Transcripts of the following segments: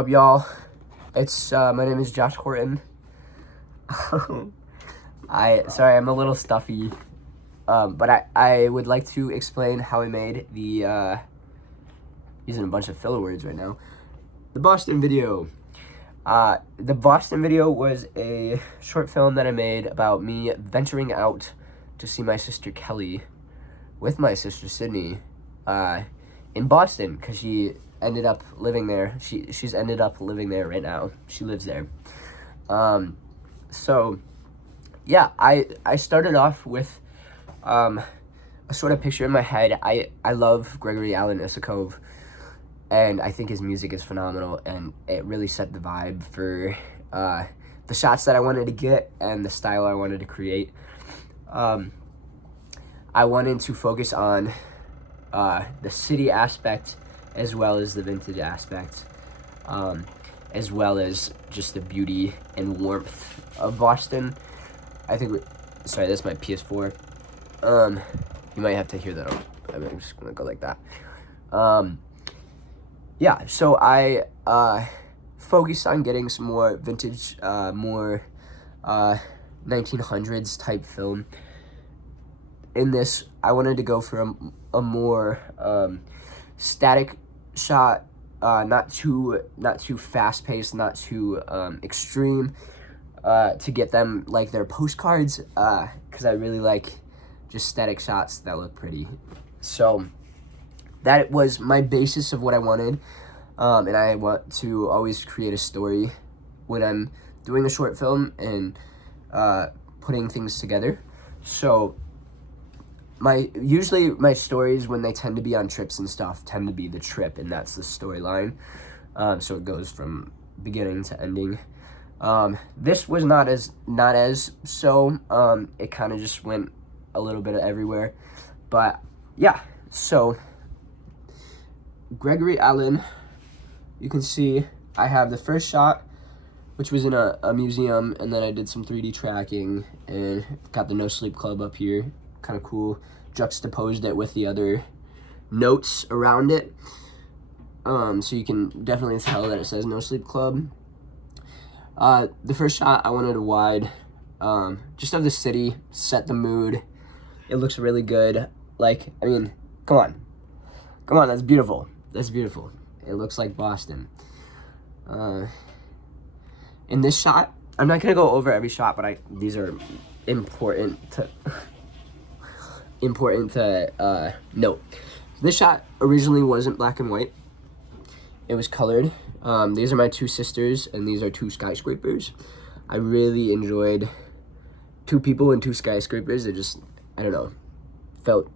Up, y'all? It's my name is Josh Horton. Sorry, I'm a little stuffy, but I would like to explain how I made the using a bunch of filler words right now. The Boston video. The Boston video was a short film that I made about me venturing out to see my sister Kelly with my sister Sydney in Boston, because she ended up living there. She's ended up living there right now. She lives there. So yeah, I started off with a sort of picture in my head. I love Gregory Alan Isakov, and I think his music is phenomenal, and it really set the vibe for the shots that I wanted to get and the style I wanted to create. I wanted to focus on the city aspect as well as the vintage aspect, as well as just the beauty and warmth of Boston. I think sorry, that's my PS4. You might have to hear that. I'm just gonna go like that. Yeah, so I focused on getting some more vintage, more 1900s type film. In this, I wanted to go for a more static shot, not too fast paced, not too extreme, to get them like their postcards, because I really like just static shots that look pretty. So that was my basis of what I wanted, and I want to always create a story when I'm doing a short film and putting things together. So usually my stories, when they tend to be on trips and stuff, tend to be the trip, and that's the storyline. So it goes from beginning to ending. This was not as so. It kind of just went a little bit everywhere, but yeah. So Gregory Allen, you can see I have the first shot, which was in a museum, and then I did some 3D tracking and got the No Sleep Club up here. Kind of cool. Juxtaposed it with the other notes around it, so you can definitely tell that it says No Sleep Club. The first shot, I wanted a wide, just of the city, set the mood. It looks really good. Like, I mean, come on, that's beautiful. That's beautiful. It looks like Boston. In this shot, I'm not gonna go over every shot, but these are important to note. This shot originally wasn't black and white. It was colored. These are my two sisters, and these are two skyscrapers. I really enjoyed two people and two skyscrapers. It just, I don't know, felt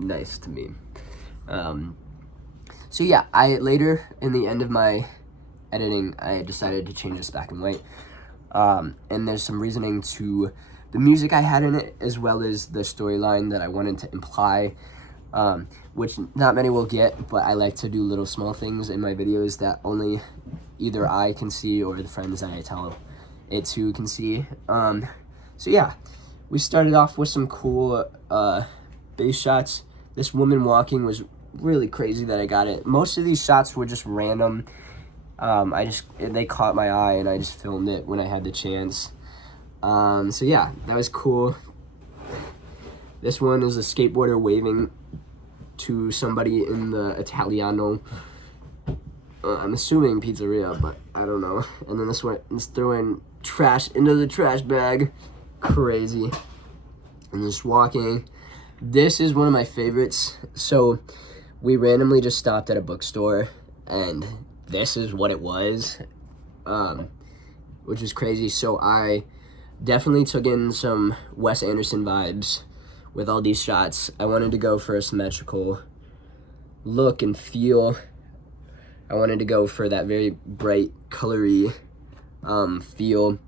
nice to me. So yeah, later in the end of my editing, I decided to change this black and white. And there's some reasoning to the music I had in it, as well as the storyline that I wanted to imply, which not many will get, but I like to do little small things in my videos that only either I can see or the friends that I tell it to can see. So yeah, we started off with some cool base shots. This woman walking was really crazy that I got it. Most of these shots were just random. They caught my eye, and I just filmed it when I had the chance. So yeah, that was cool. This one is a skateboarder waving to somebody in the Italiano. I'm assuming pizzeria, but I don't know. And then this one is throwing trash into the trash bag. Crazy. And just walking. This is one of my favorites. So we randomly just stopped at a bookstore, and this is what it was, which is crazy. So I definitely took in some Wes Anderson vibes with all these shots. I wanted to go for a symmetrical look and feel. I wanted to go for that very bright, colory feel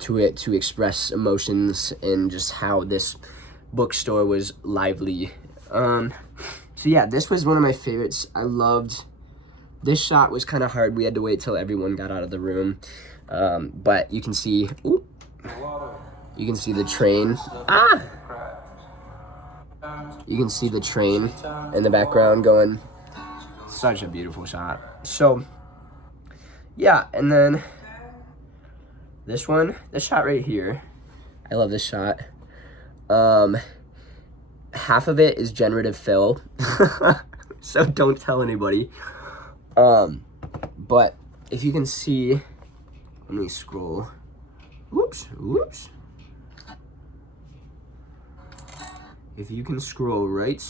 to it, to express emotions and just how this bookstore was lively. So yeah, this was one of my favorites. I loved this shot. Was kind of hard. We had to wait till everyone got out of the room, but you can see. Ooh, you can see the train. You can see the train in the background going. Such a beautiful shot. So yeah, and then this shot right here, I love this shot. Half of it is generative fill, so don't tell anybody. But if you can see, let me scroll. Whoops. If you can scroll right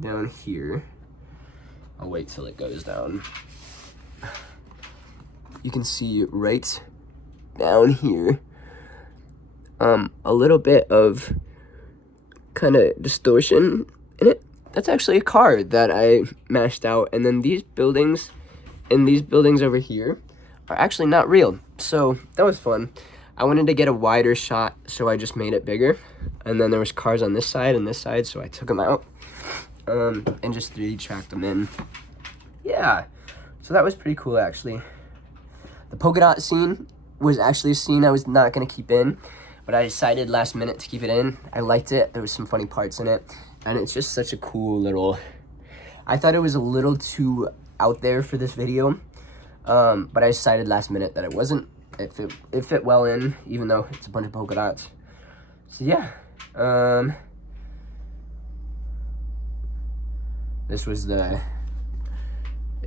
down here, I'll wait till it goes down. You can see right down here, a little bit of kind of distortion in it. That's actually a car that I mashed out. And then these buildings and these buildings over here are actually not real. So that was fun. I wanted to get a wider shot, so I just made it bigger. And then there was cars on this side and this side, so I took them out and just 3D tracked them in. Yeah, so that was pretty cool, actually. The polka dot scene was actually a scene I was not going to keep in, but I decided last minute to keep it in. I liked it. There was some funny parts in it, and it's just such a cool little... I thought it was a little too out there for this video, but I decided last minute that it wasn't. It fit well in, even though it's a bunch of polka dots. So yeah, this was the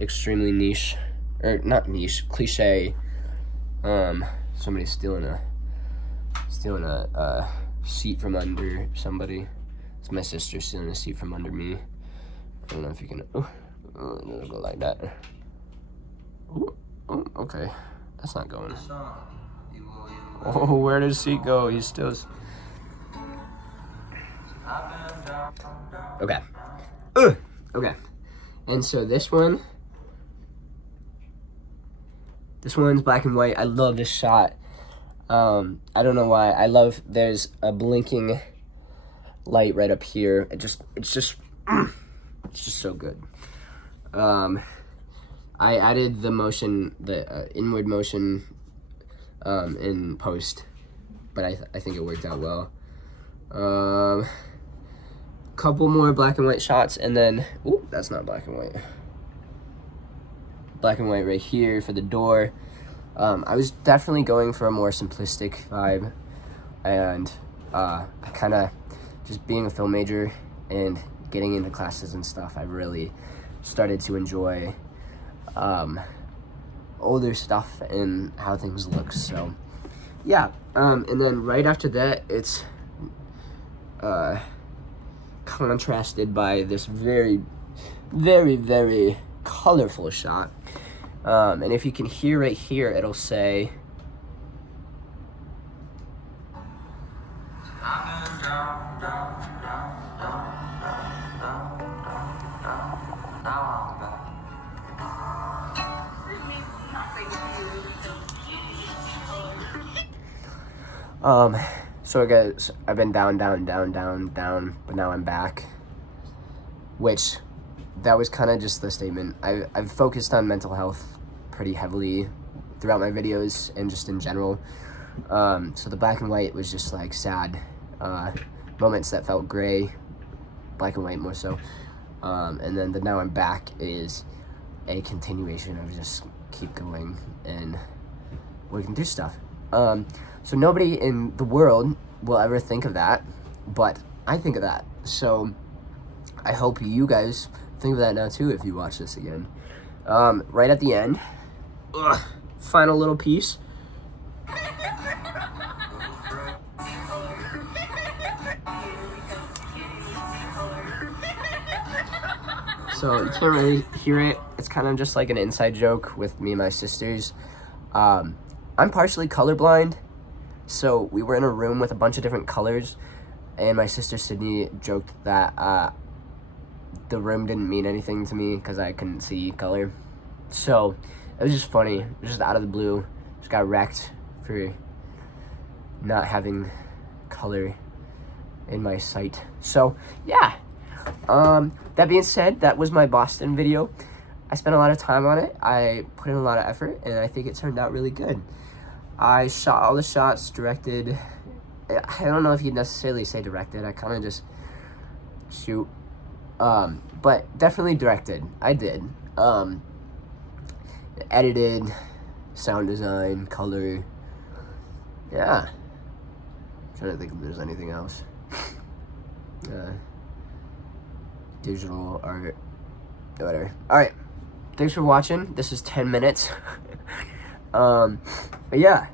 extremely niche, or not niche, cliche, somebody stealing a seat from under somebody. It's my sister stealing a seat from under me. I don't know if you can, it'll go like that. Oh, okay. That's not going. Oh, where did his seat go? He's still... Okay. Okay. And so this one's black and white. I love this shot. I don't know why. There's a blinking light right up here. It's just so good. I added the motion, the inward motion in post, but I think it worked out well. Couple more black and white shots, and then, ooh, that's not black and white. Black and white right here for the door. I was definitely going for a more simplistic vibe, and I kind of, just being a film major and getting into classes and stuff, I really started to enjoy older stuff and how things look. So yeah, and then right after that, it's contrasted by this very, very, very colorful shot. And if you can hear right here, it'll say so guys, I've been down, but now I'm back, which, that was kind of just the statement. I've focused on mental health pretty heavily throughout my videos and just in general. So the black and white was just like sad moments that felt gray, black and white more so. And then the now I'm back is a continuation of just keep going and working through stuff. So nobody in the world will ever think of that, but I think of that. So I hope you guys think of that now too if you watch this again. Right at the end, final little piece. So you can't really hear it. It's kind of just like an inside joke with me and my sisters. I'm partially colorblind, so we were in a room with a bunch of different colors, and my sister Sydney joked that the room didn't mean anything to me because I couldn't see color. So it was just funny. It was just out of the blue. Just got wrecked for not having color in my sight. So yeah. That being said, that was my Boston video. I spent a lot of time on it. I put in a lot of effort, and I think it turned out really good. I shot all the shots, directed. I don't know if you'd necessarily say directed. I kind of just shoot. But definitely directed. I did. Edited, sound design, color. Yeah. I'm trying to think if there's anything else. Digital art, whatever. All right. Thanks for watching. This is 10 minutes. But yeah.